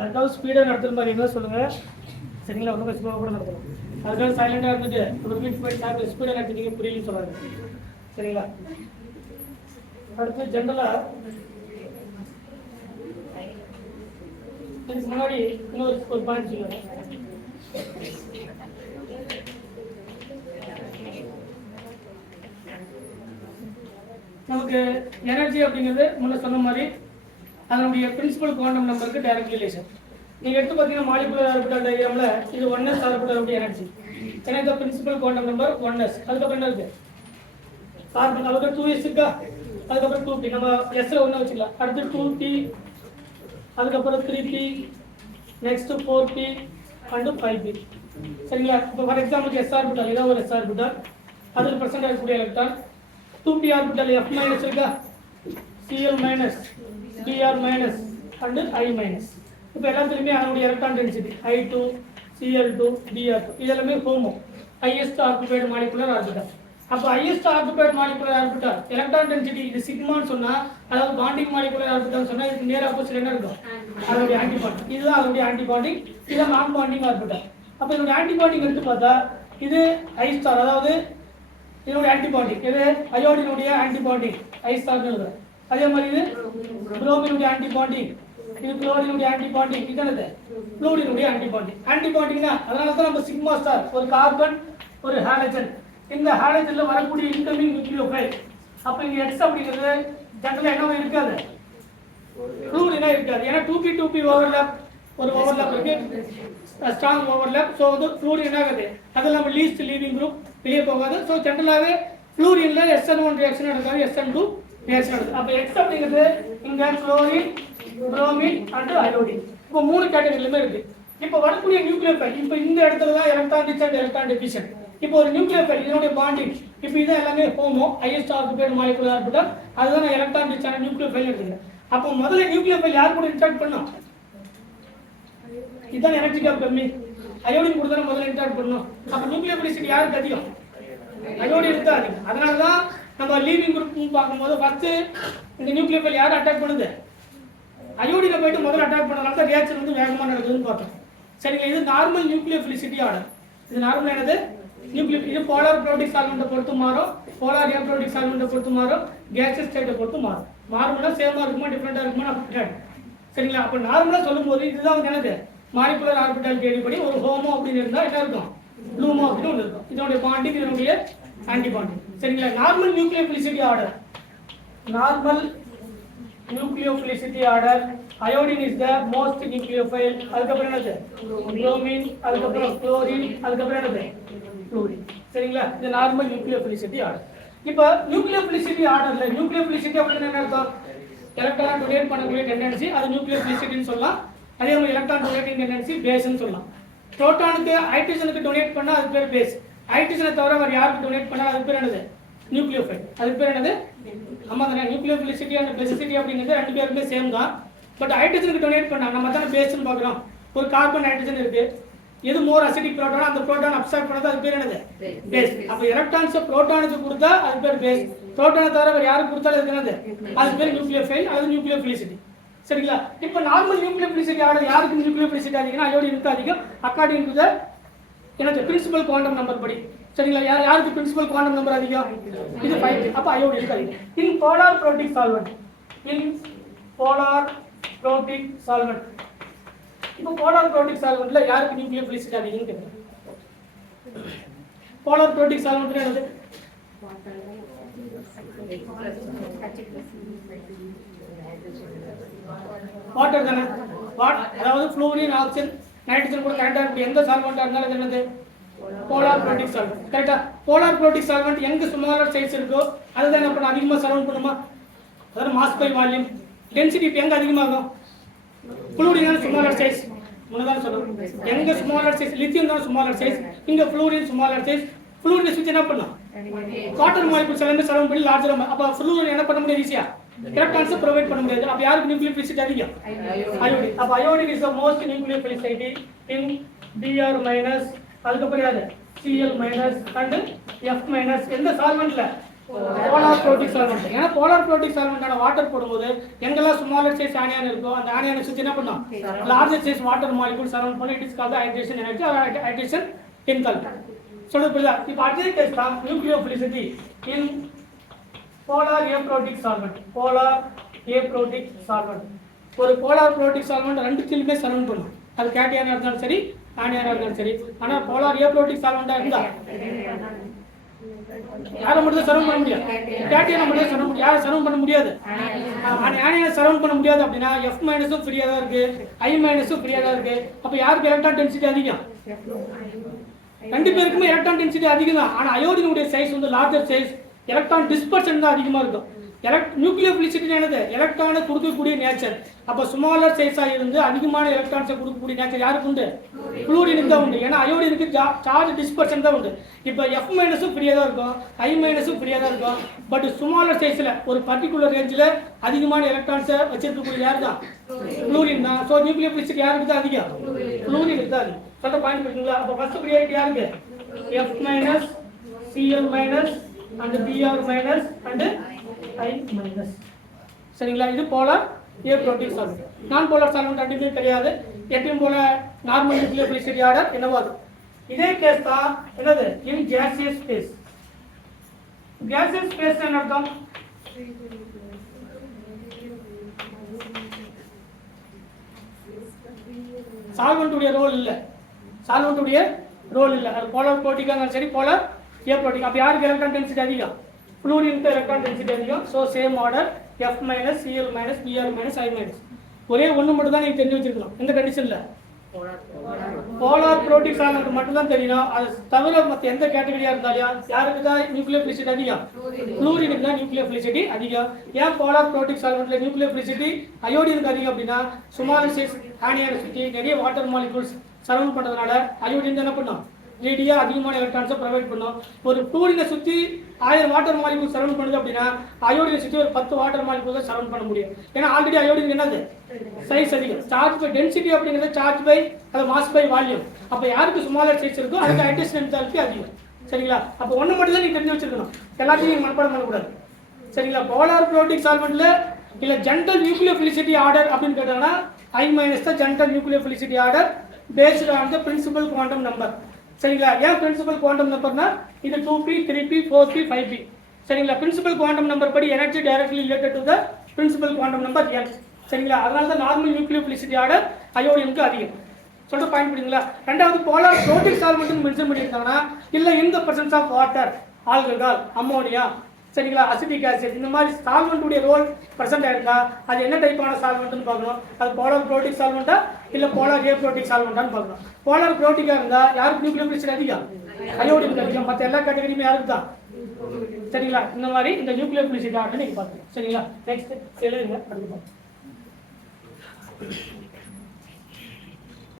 அதுக்காக ஸ்பீடாக நடத்துகிற மாதிரி இருந்தால் சொல்லுங்கள். சரிங்களா? ஒன்றும் கஷ்டமாக கூட நடத்தணும். அதுக்காக சைலண்டாக இருந்துட்டு ஒரு வீட்டு போய் சாப்பிட்டு ஸ்பீடாக நடத்திக்கிங்க புரியலன்னு சொல்லாது. சரிங்களா? அடுத்து ஜென்ரலாக இதுக்கு முன்னாடி இன்னொரு பாயிண்ட் சொல்லுவேன். நமக்கு எனர்ஜி அப்படிங்கிறது முன்ன சொன்ன மாதிரி அதனுடைய பிரின்சிபல் குவாண்டம் நம்பருக்கு டைரக்ட் ரிலேஷன். நீங்கள் எடுத்து பார்த்தீங்கன்னா மாலிகுலர் ஆர்பிட்டல் டயக்ராமில் இது 1s ஆர்பிட்டல் எனர்ஜி. ஏன்னா இந்த பிரின்சிபல் குவாண்டம் நம்பர் 1s. அதுக்கப்புறம் என்ன இருக்குது? கார்பன். அதுக்கப்புறம் 2s இருக்கா? அதுக்கப்புறம் 2p. நம்ம எஸ்ல ஒன்று வச்சுக்கலாம். அடுத்து 2p, அதுக்கப்புறம் 3p, next 4p and 5p. சரிங்களா? இப்போ ஃபார் எக்ஸாம்பிளுக்கு எஸ் ஆர்பிட்டல், ஏதாவது ஒரு எஸ் ஆர்பிட்டல், அதில் ப்ரெசென்ட் ஆகக்கூடிய electron 2p orbital f minus இருக்கா? cl minus, br minus and i minus. இப்போ எல்லாத்துலேயுமே அதனுடைய electron density i2, cl2, br2 இதெல்லாமே HOMO highest occupied molecular orbital. அப்போ highest occupied molecular orbital electron density இது சிக்மான்னு சொன்னால், அதாவது பாண்டிங் மாலிகுலர் ஆர்பிட்டல் சொன்னால் இதுக்கு நேர் ஆப்போசிட் என்ன இருக்கும்? அதனுடைய ஆன்டிபாண்டிங். இதுதான் அதனுடைய ஆன்டிபாண்டிங். இதுதான் நான் பாண்டிங் ஆர்பிட்டல். அப்போ இதனுடைய ஆன்டிபாண்டிங் எடுத்து பார்த்தா இது ஐ ஸ்டார், அதாவது இதனுடைய ஆன்டிபாண்டிங் இது அயோடினுடைய ஆன்டிபாண்டிங் ஐ ஸ்டார்னு எழுதுறேன். அதே மாதிரி இது புரோமினுடைய ஆன்டிபாண்டிங், இது குளோரினுடைய ஆன்டிபாண்டிங், இது என்னது? ஃப்ளூரினுடைய ஆன்டிபாண்டிங். ஆன்டிபாண்டிங்னா அதனால தான் நம்ம சிக்மா ஸ்டார், ஒரு கார்பன் ஒரு ஹாலஜன், இந்த ஹாலஜன்ல வரக்கூடிய இன்கமிங் நியூக்ளியோஃபைல். அப்போ இங்கே எக்ஸ் அப்படிங்கிறது ஜெனரலாக என்னவோ இருக்காது, ஃப்ளூரினா இருக்காது. ஏன்னா 2p ஓவர்லேப், ஒரு ஓவர்லேப் இருக்கு, ஸ்ட்ராங் ஓவர்லேப். ஸோ வந்து ஃப்ளூரின் என்ன ஆகுது? அது நம்ம லீஸ்ட் லீவிங் குரூப் வெளியே போகாது. ஸோ ஜென்ரலாகவே ஃப்ளூரின்ல SN1 ரியாக்ஷன் நடக்காது, SN2 ரியாக்ஷன் நடக்குது. அப்போ எக்ஸ் அப்படிங்கிறது இங்கே குளோரின், புரோமின் அண்ட் அயோடின். இப்போ 3 கேட்டகரியிலுமே இருக்கு. இப்போ வரக்கூடிய நியூக்ளியோஃபைல், இப்போ இந்த இடத்துல தான் electron rich and electron deficient. இப்போ ஒரு நியூக்ளியோஃபைல் இதனுடைய பாண்டிங், இப்போ இதான் எல்லாமே homo highest occupied molecular orbital. அதுதான் நான் எலக்ட்ரான் ரிச் ஆன நியூக்ளியோஃபைல் எடுத்துக்கிறேன். அப்போ முதல்ல நியூக்ளியோஃபைல் யார் கூட இன்டராக்ட் பண்ணோம்? இதுதான் எனர்ஜி கேப் கம்மி, அயோடின் கூட தான் முதல்ல இன்டராக்ட் பண்ணணும். அப்போ நியூக்ளியோஃபிலிசிட்டி யாருக்கு அதிகம்? அயோடின் தான் அதிகம். அதனால தான் நம்ம லீவிங் குரூப் பார்க்கும்போது ஃபர்ஸ்ட் இந்த நியூக்ளியோஃபைல் யார் அட்டாக் பண்ணுது? அயோடினை போயிட்டு முதல்ல அட்டாக் பண்ணனால தான் ரியாக்ஷன் வந்து வேகமாக நடக்குதுன்னு பார்த்தோம். சரிங்களா? இது நார்மல் நியூக்ளியோஃபிலிசிட்டி ஆர்டர். இது நார்மல் என்னது? நியூக்ளியோ. இது போலார் ப்ரோட்டிக் சால்வெண்ட்டை பொறுத்து மாறும், போலார் ஏப்ரோட்டிக் சால்வெண்ட்டை பொறுத்து மாறும், கேஸஸ் ஸ்டேட்டை பொறுத்து மாறும். மாறும்னா சேமாக இருக்குமா டிஃப்ரெண்டாக இருக்குமா அப்படி. சரிங்களா? அப்போ நார்மலாக சொல்லும்போது இதுதான் வந்து என்னது? மாலிகுலர் ஆர்பிட்டல் தேடிப்படி ஒரு ஹோமோ அப்படின்னு இருந்தால் என்ன இருக்கும்? ப்ளூமோ அப்படின்னு ஒன்று இருக்கும். இதனுடைய பாண்டிங், இதனுடைய ஆன்டிபாண்டிங். சரிங்களா? Normal nucleophilicity order, normal nucleophilicity order, iodine is the most nucleophile. அதுக்கப்புறம் என்னது? புரோமின், அதுக்கப்புறம் குளோரின், அதுக்கப்புறம் என்னது? ஃப்ளூரின். சரிங்களா? இது நார்மல் நியூக்ளியோஃபிலிசிட்டி ஆர்டர். இப்போ நியூக்ளியோஃபிலிசிட்டி ஆர்டர்ல நியூக்ளியோஃபிலிசிட்டி அப்படின்னு என்ன அர்த்தம்? எலக்ட்ரான் டொனேட் பண்ணக்கூடிய டெண்டன்சி, அது நியூக்ளியோஃபிலிசிட்டின்னு சொல்லலாம். அதே மாதிரி எலக்ட்ரான் டொனேட்டிங் டெண்டன்சி பேஸ்ன்னு சொல்லலாம். புரோட்டானுக்கு ஹைட்ரஜனுக்கு டொனேட் பண்ணால் அது பேர் பேஸ். ஹைட்ரஜனை தவிர வேறு யாருக்கு டொனேட் பண்ணால் அது பேர் என்னது? நியூக்ளியோஃபைல். அது பேர் என்னது? ஆமாம் தானே? நியூக்ளியோஃபிலிசிட்டி அண்ட் பேசிசிட்டி அப்படிங்கிறது 2 பேருமே சேம் தான். பட் ஹைட்ரஜனுக்கு டொனேட் பண்ணால் நம்ம தானே பேஸ்ன்னு பார்க்குறோம். ஒரு கார்பன் ஹைட்ரஜன் இருக்கு, எது மோர் அசிடிக் புரோட்டானோ அந்த புரோட்டான் அப்சார்ப் பண்ணது அது பேர் என்னது? பேஸ். அப்போ எலக்ட்ரான்ஸை புரோட்டானுக்கு கொடுத்தா அது பேர் பேஸ். புரோட்டானை தவிர வேறு யாருக்கு கொடுத்தாலும் அது என்னது? அது பேர் நியூக்ளியோஃபைல், அது நியூக்ளியோஃபிலிசிட்டி. சரிங்களா? இப்போ நார்மல் நியூக்ளியோஃபிலிசிட்டி ஆர்டர் யாருக்கு நியூக்ளியோஃபிலிசிட்டி அதிகம்னா அயோடினுக்கு அதிகம், அக்கார்டிங் டு த எனக்கு பிரின்சிபல் குவாண்டம் நம்பர் படி. சரிங்களா? யாருக்கு பிரின்சிபல் குவாண்டம் நம்பர் அதிகம்? இது 5. அப்போ அயோடினுக்கு அதிகம். In polar protic solvent, in polar protic solvent, இப்போ போலார் ப்ரோட்டிக் சால்வெண்ட்ல யாருக்கு நியூக்ளியோஃபிலிசிட்டி அதிகம்னு கேட்குறேன். போலார் ப்ரோட்டிக் சால்வெண்ட் என்னது? வாட்டர் தானே? அதாவது ஃப்ளூரின், ஆக்சிஜன், நைட்ரஜன் கூட கரெக்டாக இருக்கும். எந்த சால்வெண்ட்டாக இருந்தாலும் என்னது? Polar protic solvent. கரெக்டா? போலார் ப்ரோட்டிக் சால்வெண்ட் எங்க ஸ்மாலர் சைஸ் இருக்கோ அதுதான் என்ன பண்ண அதிகமாக சரவுண்ட் பண்ணுமா? அதாவது மாஸ் பை வால்யூம் டென்சிட்டி எங்க அதிகமாகும்? ஃப்ளூரின் ஸ்மாலர் சைஸ் முன்னதான் சொல்லுவோம். எங்க ஸ்மாலர் சைஸ்? லித்தியம் தான் ஸ்மாலர் சைஸ், இங்க ஃப்ளூரின் ஸ்மாலர் சைஸ். ஃப்ளூரின் சுவிட்ச் என்ன பண்ணும்? வாட்டர் மாலிகுல்ஸ் எல்லாமே சரவுண்ட் பண்ணி லார்ஜர். அப்போ ஃப்ளூரின் என்ன பண்ண முடியாது? ஈஸியா எலக்ட்ரான்ஸ் ப்ரொவைட் பண்ண முடியாது. அப்போ யாருக்கு நியூக்ளியோஃபிலிசிட்டி அதிகம்? அயோடின். அப்போ iodine is the most nucleophilicity in Br minus, அதுக்கப்புறம் யாரு? Cl minus and F minus. எந்த சால்வெண்ட்ல? Polar protic solvent. ஏன்னா போலார் புரோட்டிக் சால்வெண்டான வாட்டர் போடும்போது எங்கெல்லாம் ஸ்மாலர் சைஸ் ஆனியான் இருக்கோ அந்த ஆனியான சுத்தி என்ன பண்ணும், larger size water molecule surround பண்ணி it is called hydration energy or hydration enthalpy. சொல்றது புரியுதா? இப்போ அடுத்த டெஸ்ட் தான் nucleophilicity in polar aprotic solvent. Polar aprotic solvent. ஒரு போலார் புரோட்டிக் சால்வெண்ட் ரெண்டுத்திலுமே சரௌண்ட் பண்ணும். அது கேட்டியானா இருந்தாலும் சரி ஆனியானா இருந்தாலும் சரி. ஆனால் போலார் ஏப்ரோட்டிக் சால்வெண்டா இருந்தா யாரை மட்டும் தான் சரௌண்ட் பண்ண முடியாது, கேட்டியானா மட்டும் சரௌண்ட் பண்ண, யாரை சரௌண்ட் பண்ண முடியாது, ஆனியானை சரௌண்ட் பண்ண முடியாது. அப்படின்னா F மைனஸும் ஃப்ரீயா தான் இருக்கு, I மைனஸும் ஃப்ரீயா தான் இருக்கு. அப்ப யாருக்கு எலக்ட்ரான் டென்சிட்டி அதிகம்? ரெண்டு பேருக்குமே எலக்ட்ரான் டென்சிட்டி அதிகம் தான். ஆனா அயோடினுடைய சைஸ் வந்து லார்ஜர் சைஸ், எலக்ட்ரான் டிஸ்பர்ஷன் தான் அதிகமா இருக்கும். நியூக்ளியோஃபிலிசிட்டி என்னது? எலக்ட்ரானை கொடுக்கக்கூடிய நேச்சர். அப்ப ஸ்மாலர் சைஸா இருந்து அதிகமான எலக்ட்ரான்ஸை கொடுக்கக்கூடிய நேச்சர் யாருக்கு உண்டு? ஃப்ளூரினுக்கு தான் உண்டு. ஏன்னா அயோடினுக்கு சார்ஜ் டிஸ்பர்ஷன் தான் உண்டு. இப்போ F மைனஸும் ஃப்ரீயா தான் இருக்கும், I மைனஸும் ஃப்ரீயா தான் இருக்கும். பட் ஸ்மாலர் சைஸ்ல ஒரு பர்டிகுலர் ரேஞ்சில் அதிகமான எலக்ட்ரான்ஸை வச்சிருக்கக்கூடிய யார் தான்? ஃப்ளூரின் தான். ஸோ நியூக்ளியோஃபிலிசிட்டி யாருக்கு தான் அதிகம்? ஃப்ளூரினுக்கு தான் அதிகம். சொல்ல பாயிண்ட் பண்ணுங்களா? அப்போ ஃபர்ஸ்ட் ப்ரியாரிட்டி யாருக்கு? F minus, Cl minus and Br minus and I minus. சரிங்களா? இது போலார் ஏப்ரோட்டிக் சால்வெண்ட். நான் போலார் சால்வெண்ட் ரெண்டுமே கிடையாது. எப்பயும் போல நார்மல் நியூக்ளியோஃபிலிசிட்டி ஆர்டர் என்னவோ அது. இதே கேஸ் தான் என்னது? இன் கேசியஸ் ஸ்பேஸ். கேசியஸ் ஸ்பேஸ் என்ன அர்த்தம்? சால்வெண்ட்டுடைய ரோல் இல்லை, சால்வெண்ட்டுடைய ரோல் இல்லை. அது போலார் புரோட்டிக்கா இருந்தாலும் சரி போலார் ஏப்ரோட்டிக். அப்போ யாருக்கு எலக்ட்ரான் டென்சிட்டி அதிகம்? ஃப்ளூரினுக்கு எலக்ட்ரான் டென்சிட்டி அதிகம். So same order F minus, Cl minus, Br minus, I minus. ஒரே ஒன்று மட்டும் தான் நீங்கள் தெரிஞ்சு வச்சிருக்கலாம். எந்த கண்டிஷனில்? போலார் புரோட்டிக் சால்வெண்ட் மட்டும் தான் தெரியணும். அது தவிர மற்ற எந்த கேட்டகரியா இருந்தாலும் யாருக்கு தான் நியூக்ளியோஃபிலிசிட்டி அதிகம்? ஃப்ளூரினுக்கு தான் நியூக்ளியோஃபிலிசிட்டி அதிகம். ஏன் போலார் புரோட்டிக் சால்வெண்ட்ல நியூக்ளியோஃபிலிசிட்டி அயோடினுக்கு அதிகம் அப்படின்னா ஸ்மாலர் சைஸ் ஆனியானை சுற்றி நிறைய வாட்டர் மாலிகூல்ஸ் சரௌண்ட் பண்ணுறதுனால அயோடின் என்ன பண்ணும்? ரேடியா அதிகமான எலக்ட்ரான்ஸை ப்ரொவைட் பண்ணும். ஒரு ஃப்ளூரினை சுற்றி 1000 வாட்டர் மாலிகூல் சரௌண்ட் பண்ணுது அப்படின்னா அயோடினை சுற்றி ஒரு 10 வாட்டர் மாலிகூல் தான் சரௌண்ட் பண்ண முடியும். ஏன்னா ஆல்ரெடி அயோடின் என்னது? சைஸ் அதிகம். சார்ஜ் பை டென்சிட்டி அப்படிங்கிறது சார்ஜ் பை அது மாஸ் பை வால்யூம். அப்போ யாருக்கு ஸ்மாலர் சைஸ் இருக்கோ அதுக்கு ஹைட்ரேஷன் என்தால்பி அதிகம். சரிங்களா? அப்போ ஒன்று மட்டும் தான் நீங்கள் தெரிஞ்சு வச்சிருக்கணும், எல்லாத்தையும் நீங்கள் மனப்பாடம் பண்ணக்கூடாது. சரிங்களா? போலார் புரோட்டிக் சால்வெண்ட்ல இல்லை ஜென்ரல் நியூக்ளியோஃபிலிசிட்டி ஆர்டர் அப்படின்னு கேட்டாங்கன்னா I மைனஸ் தான் general nucleophilicity order based on the principal quantum number. சரிங்களா? ஏன் பிரின்சிபல் குவாண்டம் நம்பர்னா இது 2p 3p 4p 5p. சரிங்களா? பிரின்சிபல் குவாண்டம் நம்பர் படி energy directly related to the principal quantum number n. சரிங்களா? அதனால தான் நார்மல் நியூக்ளியோஃபிலிசிட்டி ஆர்டர் அயோடினுக்கு அதிகம். சொல்லிட்டு பாயிண்ட் பண்ணுங்களா? ரெண்டாவது போலார் புரோட்டிக் சால்வெண்ட் மென்ஷன் பண்ணியிருக்காங்கன்னா இல்லை in the presence of water, alcohol, ammonia, சரிங்களா, அசிட்டிக் ஆசிட், இந்த மாதிரி சால்வெண்ட்டுடைய ரோல் பிரசன்ட் ஆயிருந்தா அது என்ன டைப்பான சால்வெண்ட்னு பார்க்கணும். அது போலார் புரோட்டிக் சால்வெண்டா இல்லை போலார் ஏப்ரோட்டிக் சால்வெண்டான்னு பார்க்கணும். போலார் புரோட்டிக்கா இருந்தா யாருக்கு நியூக்ளியோஃபிலிசிட்டி அதிகம்? அயோடினுக்கு அதிகம். மற்ற எல்லா கேட்டகரியுமே யாருக்கு தான்? சரிங்களா? இந்த மாதிரி இந்த நியூக்ளியோஃபிலிசிட்டி ஆர்டர் நீங்க பார்க்கணும். சரிங்களா? நெக்ஸ்ட் எழுதுங்க.